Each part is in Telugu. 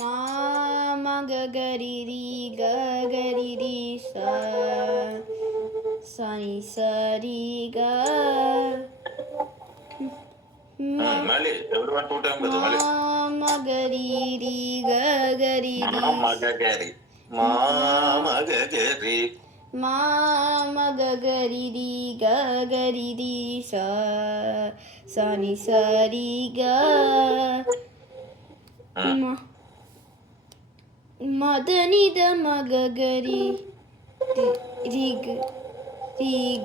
ma ma ga ga ri ri ga ga ri ri sa sa ni sa ri ga ma మళ్ళీ ఎవరి 2 టైం కదా మళ్ళీ ma ma ga ri ri ga ga ri ri మగగరి మా మగగరి ma ma ga ga ri ri ga ga ri ri sa sa ni sa ri ga ma ma da ni da ma ga ga ri ri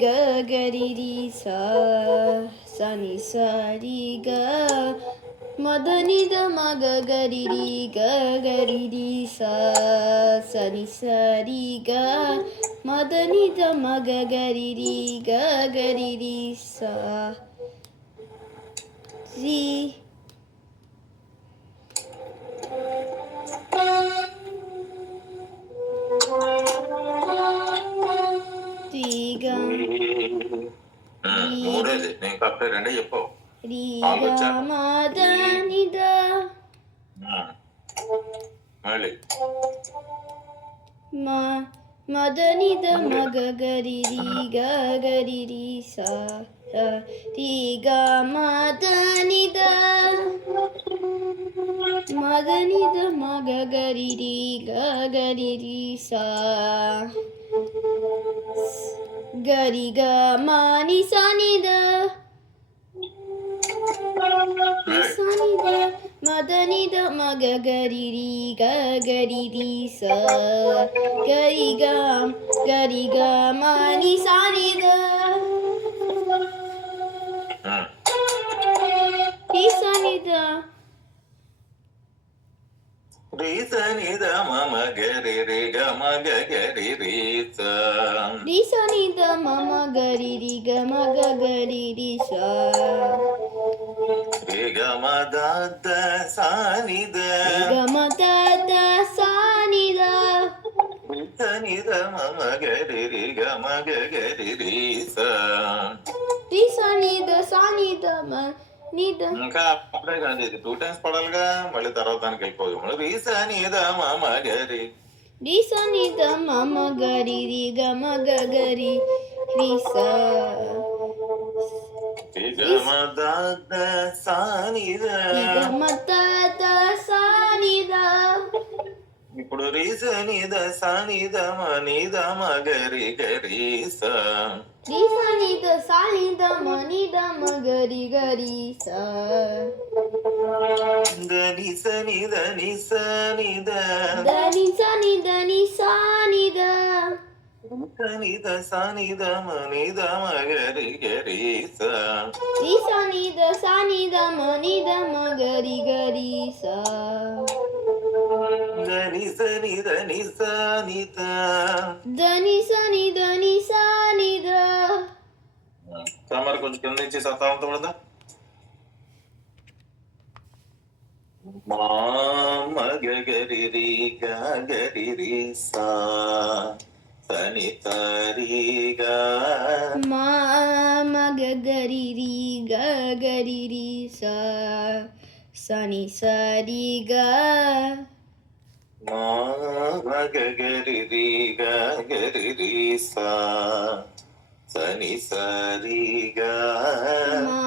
ga ga ri ri sa sa ni sa ri ga ma da ni da ma ga ga ri ri sa sa ni sa ri ga ma da ni da ma ga ga ri ri sa ri ri ga మూడేది నేను కరెక్ట్ రెండే చెప్పావు ri ga ma da ni da మళ్ళీ ma ma da ni da ma ga ga ri ri sa ri ga ma da ni da ma da ni da ma ga ga ri ri sa ga ri ga ma ni sa ni da ni sa ni da ma da ni da ma ga ga ri ri sa ga ri ga ma ni sa ni da ni sa ni da రీ సని ద మమ గరి రి గ మ గ గరి రి స ni sa ni da ma ma ga ri ga ma ga ga ri sa రి గ మ ద ద సా ని the ga ma da da sa ni da రి సని ద మమ గరి రి గ మ గ గరి రి స ni sa ni da ma ni da ఇంకా అప్పుడే కాదు ఇది 2 టైమ్స్ పడాలిగా మళ్ళీ తర్వాత దానికి వెళ్ళిపోదు రీ సని ద మమ గరి ni sa ni da ma ma ga ri ga ma ga ga ri sa రి గ మ ద ద సా ని the ga ma da da sa ni da ఇప్పుడు రీ సని ద సా ని ద మ ని ద మ గరి గరి స ni sa ni da sa ni da ma ni da ma ga ri sa దని సని దని సని the da ni sa ni da ni sa ni da సని ద సని ద మ ని ద మ గరి గరి స ni sa ni da ma ni da ma ga ri sa దని సని దని సని the da ni sa ni da మరి కొంచెం కింద నుంచి సతావంతో పడదా మా మగ గరి రి గ గరి రి సా సని తరి గ ma ma ga ga ri sa sa ni sa ri ga మా మగ గరి రి గ గరి రి సా సని సరి గ ma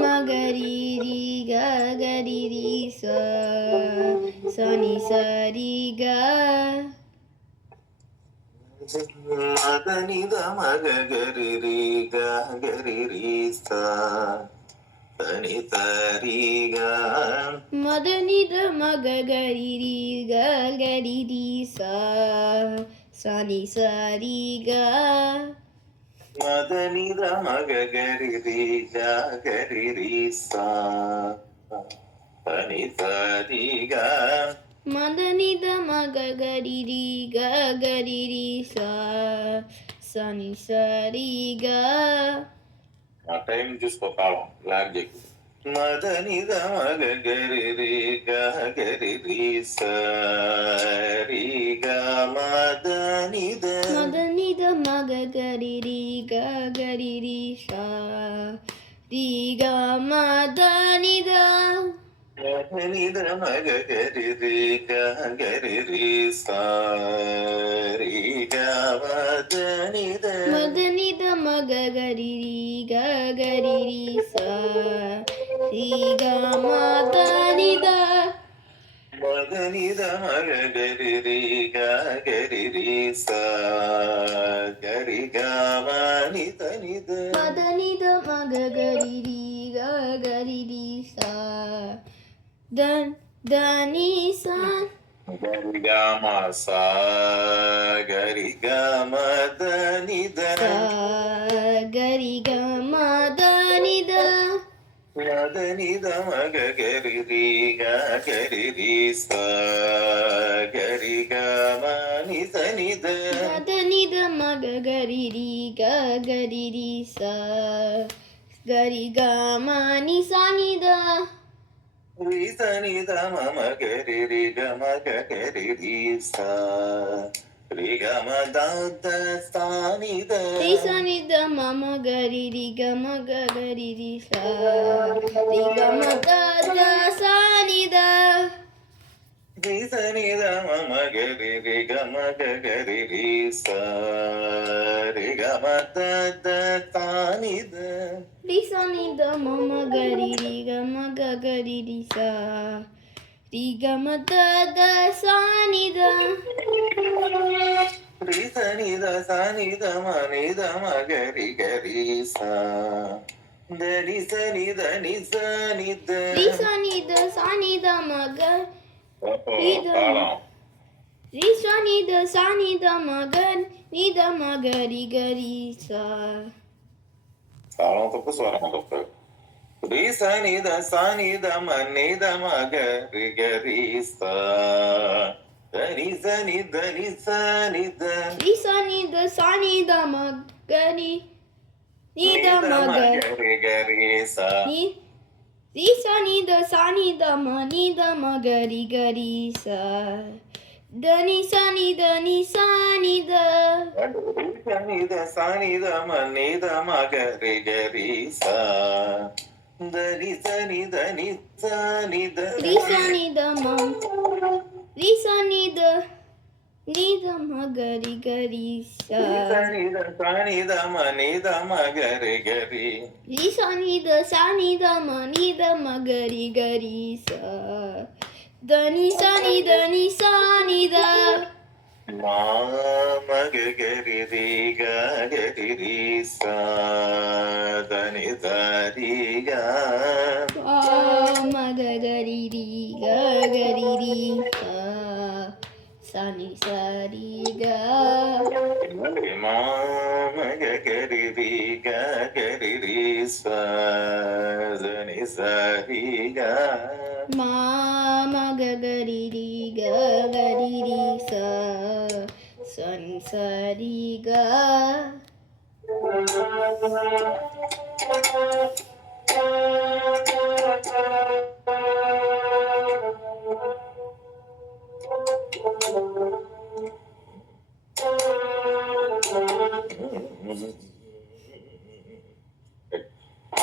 ma ga ri sa sa ni sa ri ga మదని ద మగ గరి రి గ గరి రి సా సని సరి గ ma da ni da ma ga ga ri sa sa ni sa ri ga మదని ద మగ గరి రి గ గరి రి సా సని సరి గ ma da ni da ma ga ga ri sa sa ni sa ri ga ఆ టైం చూసుకో కాలం లాగ్ చేయకు మదని ద మగ గరి రి గ గరి రి సరి గ మదని the ma da ni da ma ga ga ri sa ri ga ma da ni da ನಿದ ಮಗ ಗರಿ ರಿ ಗ ಗರಿ ರಿ ಸಾ ರಿ ಗ ಮದ ನಿದ ಮದನಿದ ಮಗ ಗರಿ ರಿ ಗ ಗರಿ ರಿ ಸಾ ರಿ ಗ ಮದನಿದ ಮದನಿದ ಮಗ ಗರಿ ರಿ ಗ ಗರಿ ರಿ ಸಾ ಗರಿ ಗ ನಿದ ನಿದ ಮದನಿದ ಮಗ ಗರಿ ರಿ ಗ ಗರಿ ರಿ ಸಾ ಧನಿ ಸಾ ಗರಿ ಗ ಮ ಸಾ ಗರಿ ಗ ಮದನಿದ ಸಾ ಗರಿ ಗ ಮದನಿದ ಮದನಿದ ಮಗ ಗರಿ ರಿ ಗ ಗರಿ ರಿ ಸಾ ಗರಿ ಗ ನಿದ ನಿದ ಮದನಿದ ಮಗ ಗರಿ ರಿ ಗ ಗರಿ ರಿ ಸಾ ಗರಿ ಗ ನಿ ಸಾ ನಿದ ರಿ ಸ ನಿದ ಮಮ ಗರಿ ರಿ ಗ ಮಗ ಗರಿ ರಿ ಸಾ ರಿ ಗ ಮ ದ ದ ಸಾ ನಿದ ರಿ ಸ ನಿದ ಮಮ ಗರಿ ರಿ ಗ ಮಗ ಗರಿ ರಿ ಸಾ ರಿ ಗ ಮ ದ ದ ಸಾ ನಿದ ರಿ ಸ ನಿದ ಮಮ ಗರಿ ರಿ ಗ ಮಗ ಗರಿ ರಿ ಸಾ ರಿ ಗ ಮ ದ ದ ಸಾ ನಿದ ರಿ ಸ ನಿದ ಮಮ ಗರಿ ರಿ ಗ ಮಗ ಗರಿ ರಿ ಸಾ ರಿ ಗ ಮ ದ ದ ಸಾ ನಿದ ರಿ ಸ ನಿದ ಸಾ ನಿದ ಮ ನಿದ ಮ ಗರಿ ಗರಿ ಸಾ ಧನಿ ಸ ನಿದ ನಿ ಸ ನಿದ ರಿ ಸ ನಿದ ಸಾ ನಿದ ಮಗ ನಿದ ರಿ ಸ ನಿದ ಸಾ ನಿದ ಮಗ ನಿದ ಮಗ ರಿ ಗರಿ ಸಾ ತಾಳಂ ತಪ್ಪು ಸ್ವರಂ ತಪ್ಪು ರಿ ಸ ನಿದ ಸಾ ನಿದ ಮ ನಿದ ಮ ಗರಿ ಗರಿ ಸಾ ಧನಿ ಸ ನಿದ ನಿ ಸ ನಿದ ರಿ ಸ ನಿದ ಸಾ ನಿದ ಮಗ ನಿದ ಮಗ ಗರಿ ಗರಿ ಸಾ ರಿ ಸ ನಿದ ಸಾ ನಿದ ಮ ನಿದ ಮಗ ರಿ ಗರಿ ಸಾ ಧನಿ ಸ ನಿದ ನಿ ಸ ನಿದ ರಿ ಸ ನಿದ ಸಾ ನಿದ ಮ ನಿದ ಮ ಗರಿ ಗರಿ ಸಾ ಧನಿ ಸ ನಿದ ನಿ ಸ ನಿದ ರಿ ಸ ನಿದ ಮ ರಿ ಸ ನಿದ ನಿದ ಮ ಗರಿ ಗರಿ ಸಾ ರಿ ಸ ನಿದ ಸಾ ನಿದ ಮ ನಿದ ಮ ಗರಿ ಗರಿ ರಿ ಸ ನಿದ ಸಾ ನಿದ ಮ ನಿದ ಮ ಗರಿ ಗರಿ ಸಾ ಧನಿ ಸ ನಿದ ನಿ ಸ ನಿದ ಮಾ ಮಗ ಗರಿ ರಿ ಗ ಗರಿ ರಿ ಸಾ ಧನಿ ಸ ರಿ ಗ ಮಗ ಗರಿ ರಿ ಗ ಗರಿ ರಿ ಸಾ ಸ ನಿ ಸ ರಿ ಗ ಮಾ ಮಗ ಗರಿ ರಿ ಗ ಗರಿ ರಿ ಸಾ ಧನಿ ಸ ರಿ ಗ ಮಾ ಮಗ ಗರಿ ರಿ ಗ ಗರಿ ರಿ ಸಾ ಸ ನಿ ಸ ರಿ ಗ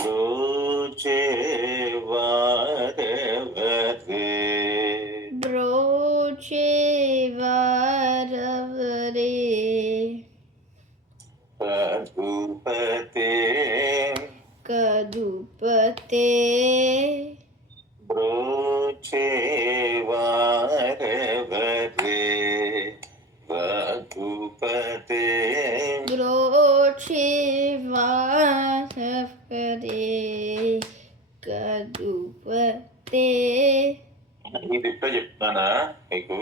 ರೋಚೆ ವಾರವರೆ ಬ್ರೋಚೆ ವಾರವರೆ ರಘುಪತೆ ಕದುಪತೆ ಬ್ರೋಚೆ ವಾರವರೆ ರಘುಪತೆ ಬ್ರೋಚೆ ವಾರವರೆ కదుపతే ఇది ఇప్పుడే చెప్తానా మీకు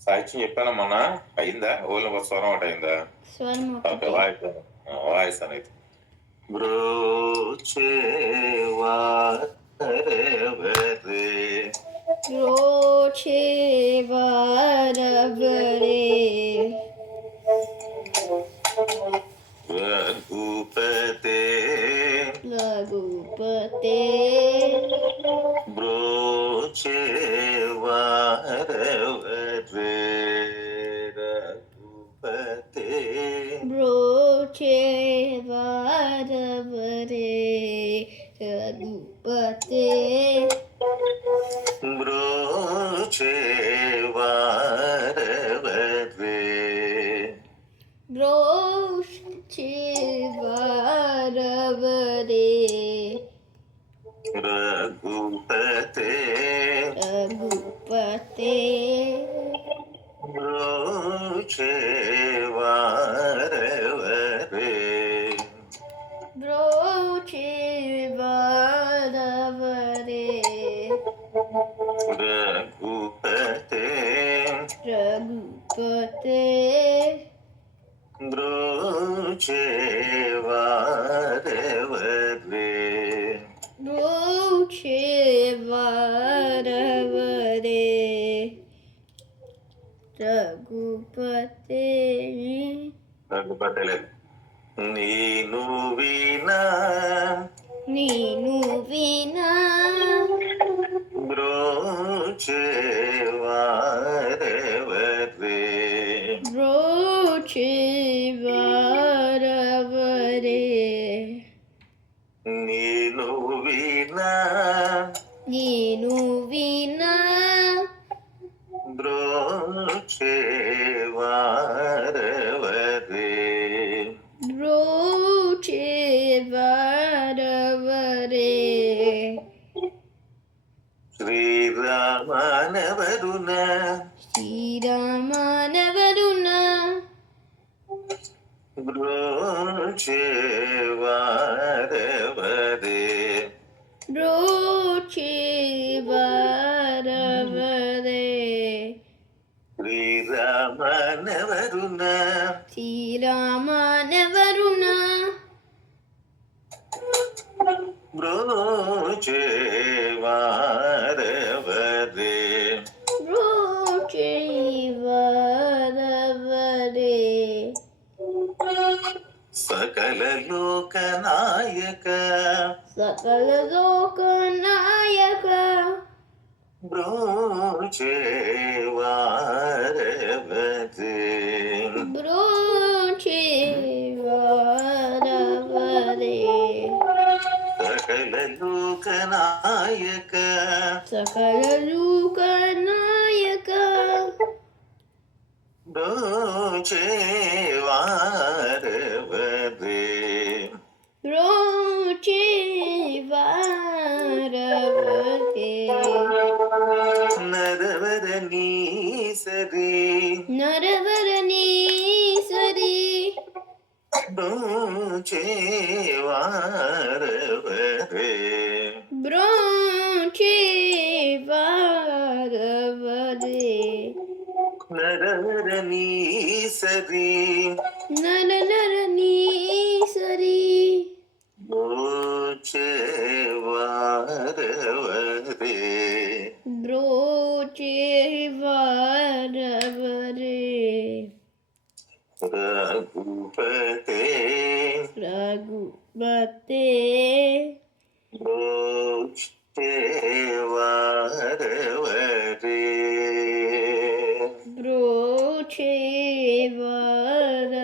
సాహిత్యం చెప్పానా మొన్న అయిందా ఓన్లీ ఒక స్వరం ఒకటి అయిందా స్వరం ఓకే ఒకటే వాయిస్ అనేది బ్రోచేవారవరే రోచే వారవరే రఘుపతే లఘుపతే బ్రోచేవారవరే రఘుపతే బ్రోచే వారవరే రఘుపతే ಬ್ರೋಚೇವಾರವರೇ ಬ್ರೋಚೇವಾರವರೇ ರಘುಪತೆ ರಘುಪತೆ ಬ್ರೋಚೇವಾರವರೇ ಬ್ರೋಚೇವಾರವರೇ ರಘುಪತೆ ರಘುಪತೆ ಬ್ರೋಚೇವಾರವರೇ ಬ್ರೋಚೇವಾರವರೇ ರಘುಪತೆ ರಘುಪತೆ ನೀನು ವಿನಾ ನೀನು ವಿನಾ ಬ್ರೋಚೇವಾರವರೇ ಬ್ರೋಚೇವಾರವರೇ ನೀನು ವಿನಾ ನೀನು ವಿನಾ ಬ್ರೋಚೇವಾರವರೇ ಬ್ರೋಚೇವಾರವರೇ ಶ್ರೀರಾಮನವರುಣ ಶ್ರೀರಾಮನವರುಣ ಬ್ರೋಚೇವಾರವರೇ ಬ್ರೋಚೇವಾರವರೇ ಶ್ರೀರಾಮನವರುಣ ಶ್ರೀರಾಮನವರುಣ ಬ್ರೋಚೇವಾರವರೇ ಬ್ರೋಚೇವಾರವರೇ ಸಕಲ ಲೋಕನಾಯಕ ಸಕಲ ಲೋಕನಾಯಕ ಬ್ರೋಚೇವಾರವರೇ ಬ್ರೋಚೇವಾರವರೇ ಸಕಲ ಲೋಕನಾಯಕ ಸಕಲ ಲೋಕನಾಯಕ ಬ್ರೋಚೇವಾರವರೇ ಬ್ರೋಚೇವಾರವರೇ ನರವರ ನೀಸರಿ ನರವರನೀಸರಿ ಬ್ರೋಚೇವಾರವರೇ ಬ್ರೋಚೇವಾರವರೇ ನರವರ ನೀಸರಿ ನರನರನೀಸರಿ ಬ್ರೋಚೇವಾರವರೇ ಬ್ರೋಚೇವಾರವರೇ ರಘುಪತೆ ರಘುಪತೆ ಬ್ರೋಚೇವಾರವರೇ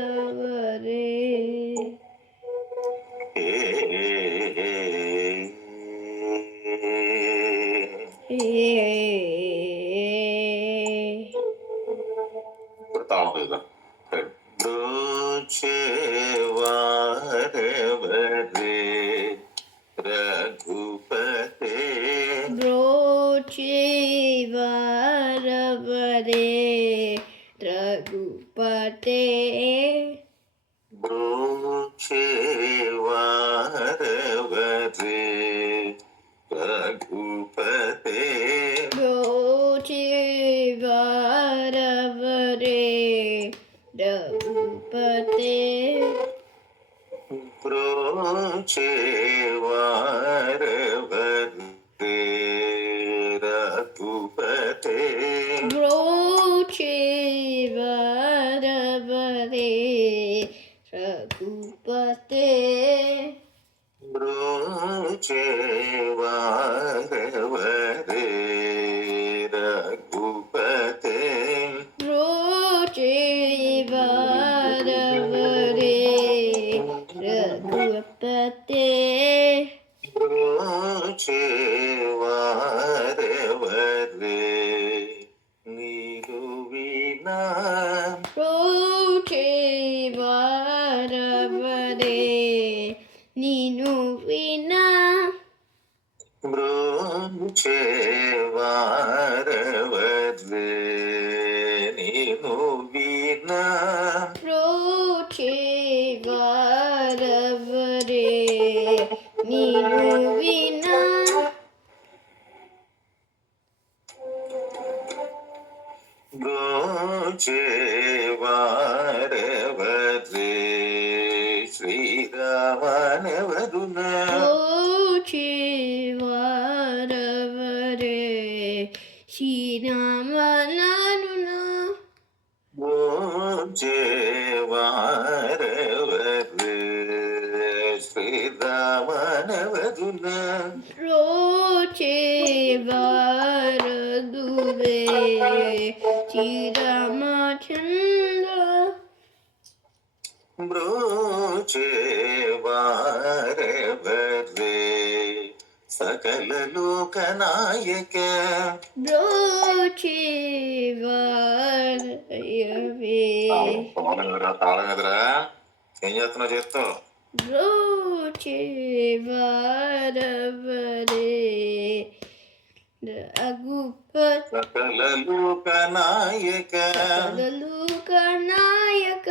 ಬ್ರೋಚೇವಾರವರೇ ಬ್ರೋಚೇವಾರವರೇ ರಘುಪತೆ ಬ್ರೋಚೇವಾರವರೇ ರಘುಪತೆ ಬ್ರೋಚೇವಾರವರೇ ರಘುಪತೆ ಬ್ರೋಚೇವಾರವರೇ ರಘುಪತೆ ಬ್ರೋಚೇವಾರವರೇ ರಘುಪತೆ ಬ್ರೋಚೇವಾರವರೇ ರಘುಪತೆ ಬ್ರೋಚೇವಾರವರೇ ರಘುಪತೆ ಬ್ರೋಚೇವಾರವರೇ ರಘುಪತೆ ಬ್ರೋಚೇವಾರವರೇ బ్రోచే వారెవరే శ్రీరామనెవరునా వారవరే శ్రీరామనానునా బ్రోచే వారెవరే శ్రీరామనెవరునా రోచే వారదువే శ్రీరామచంద్ర బ్రోచే వారెవరే సకల లోకనాయక బ్రోచే వారయవే తాళం ఎదురా ఏం చేస్తున్నావు చేత్తో బ్రోచే వారవరే రఘుపతి సకల లోకనాయక నాయక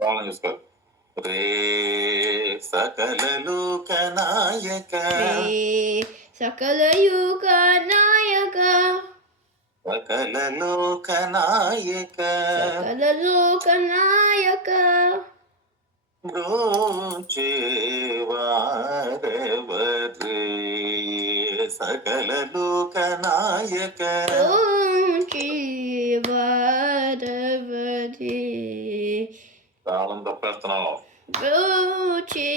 తాళం చూసుకో రే సకల లోకనాయక సకల యుగ నాయక సకల లోకనాయక సకల లోక నాయక బ్రోచే వారెవరే సకల లోకనాయక వారవరే తాళం తప్పేస్తున్నావు బ్రోచే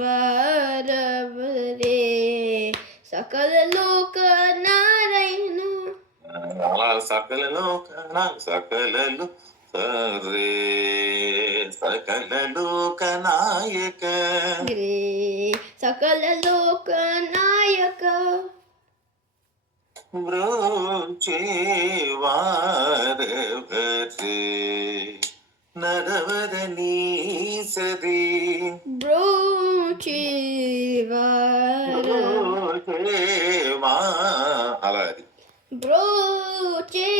వారవరే సకల లోక నారాయణ అలా సకల లోకన సకలలు సరే సకల లోకనాయక సకల లోక నాయక బ్రోచే వారెవరే నరవరనీ సరి బ్రోచే బ్రోచే అలా అది బ్రోచే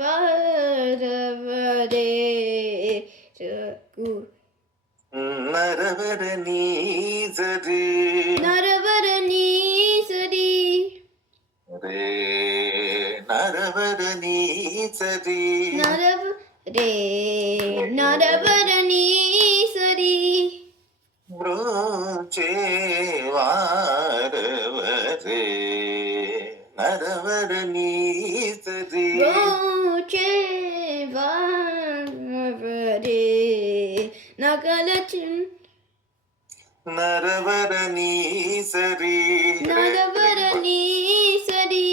వారవరే నరవరనీ సరి నరవరనీ సరి రే నరవరనీ సరి నరవరనీ సరి బ్రోచే వారెవరే నరవరనీ సరి బ్రోచే వారవరే నరవరనీ సరి నరవరనీ సరి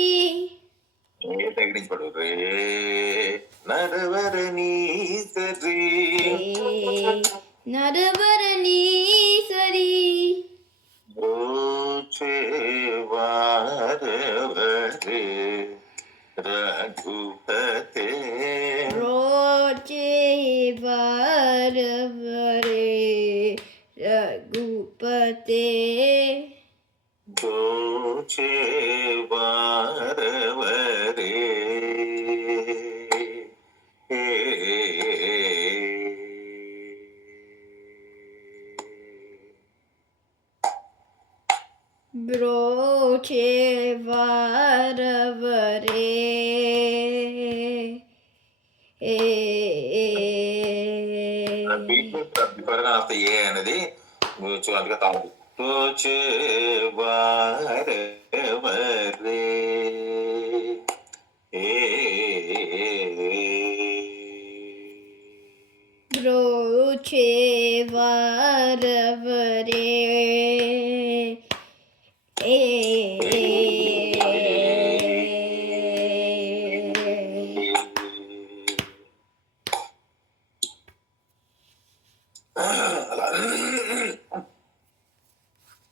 తగిలించబడు రే నరవరనీ సరి నరవరనీ సరి బ్రోచే వారెవరే రఘుపతే బ్రోచే వారవరే రఘుపతే బ్రోచే వారెవరే బ్రోచే వారవరే బిఫోర్గా వస్తే ఏ అనేది అందుకే తాగు బ్రోచే వారెవరే బ్రోచే వారవరే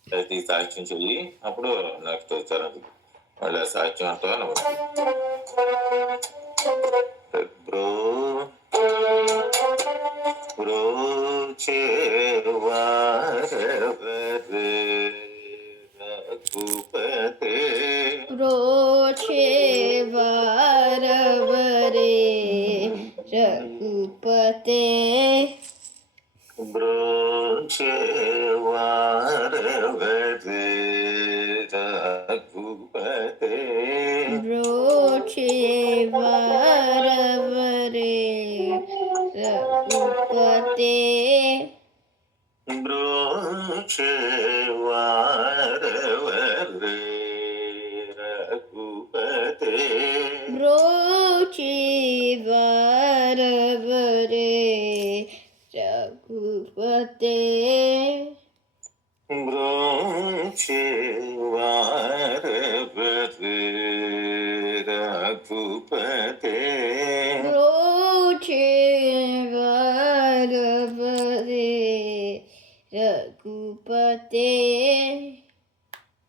అయితే ఈ సాహిత్యం చెయ్యి అప్పుడు నెక్స్ట్ వచ్చారు మళ్ళీ సాహిత్యం అంటా బ్రో బ్రోచే వారెవరే రఘుపతే బ్రోచే వారవరే రఘుపతే బ్రోచే వారెవరే రఘుపతే బ్రోచే వారవరే वारवरे रघुपते ब्रोचे वारवरे रघुपते ब्रोचे वारवरे रघुपते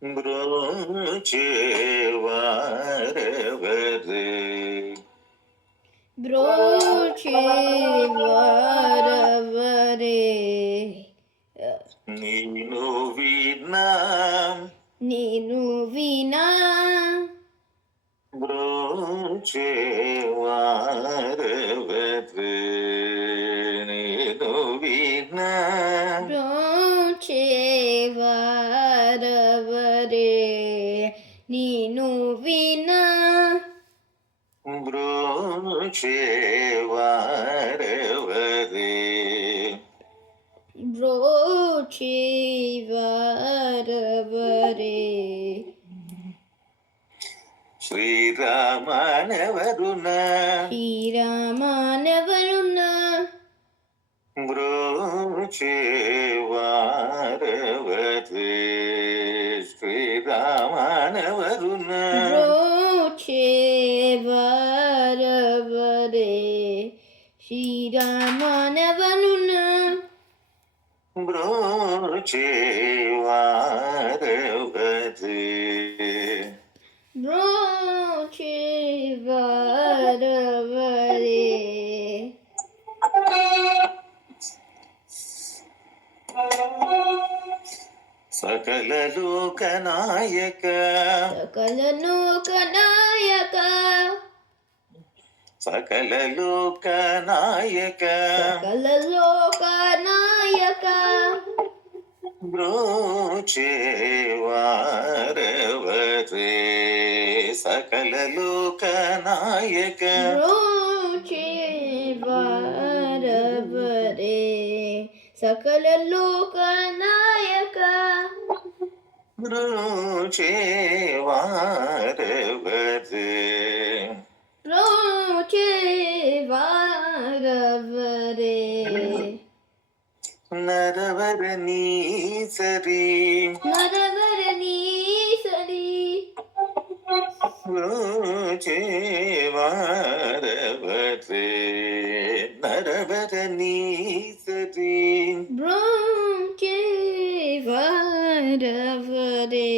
ब्रोचे वारवरे ब्रोचे वारवरे नीनु विना ನೀನು ವಿನಾ ब्रोचे वारवरे नीनु विना ಬ್ರೋಚೆ ವಾರವರೆ ನೀನು ವಿನಾ ब्रोचे वारवरे ಬ್ರೋಚೆ ವಾರವರೆ ಶ್ರೀರಾಮನವರುಣ ಶ್ರೀರಾಮನವರುಣ ಬ್ರೋಚೆ ವಾರವರೆ ಶ್ರೀರಾಮನವರುಣ ಬ್ರೋಚೆ ವಾರವರೆ ಶ್ರೀರಾಮನವರುಣ ಬ್ರೋಚೆ ವಾರವರೆ ಬ್ರೋಚೆ ವಾರವರೆ ಸಕಲ ಲೋಕನಾಯಕ ಸಕಲ ಲೋಕನಾಯಕ ಸಕಲ ಲೋಕನಾಯಕ ಸಕಲ ಲೋಕನಾಯಕ ಬ್ರೋಚೆ ವಾರವರೆ ಸಕಲ ಲೋಕನಾಯಕ ಬ್ರೋಚೆ ವಾರವರೆ ಸಕಲ ಲೋಕನಾಯಕ ಬ್ರೋಚೆ ವಾರವರೆ ಬ್ರೋಚೆ ವಾರವರೆ ನರವರ ನೀಸರಿ ನರವರ ನೀಸರಿ ಬ್ರೋಚೆ ವಾರವರೆ ನರವರ ನೀಸರಿ ಬ್ರೋಚೆ ವಾರವರೆ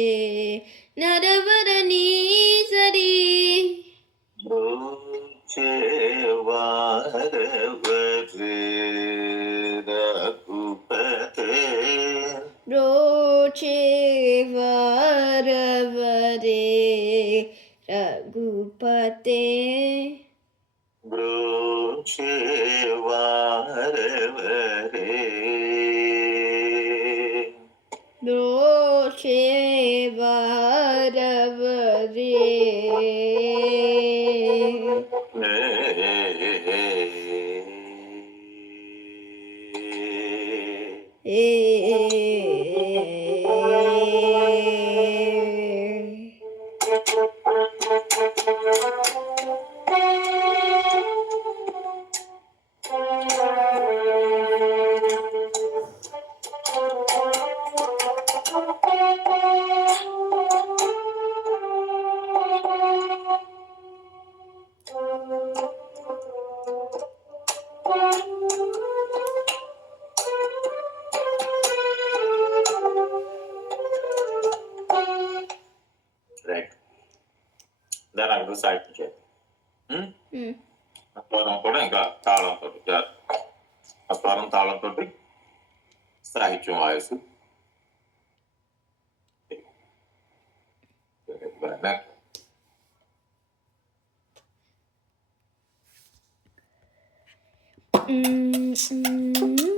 ನರವರ ನೀಸರಿ ಬ್ರೋಚೆ ವಾರವರೆ ರಘುಪತೆ ಬ್ರೋಚೆ ವಾರವರೆ ರಘುಪತೆ ಬ್ರೋಚೆ ವಾರವರೆ ಬ್ರೋಚೆ ವಾರವರೆ Right. Then I will start to check. స్వరం కూడా ఇంకా తాళంతో ఆ స్వరం తాళంతో సాహిత్యం వాయిస్ Mm-hmm.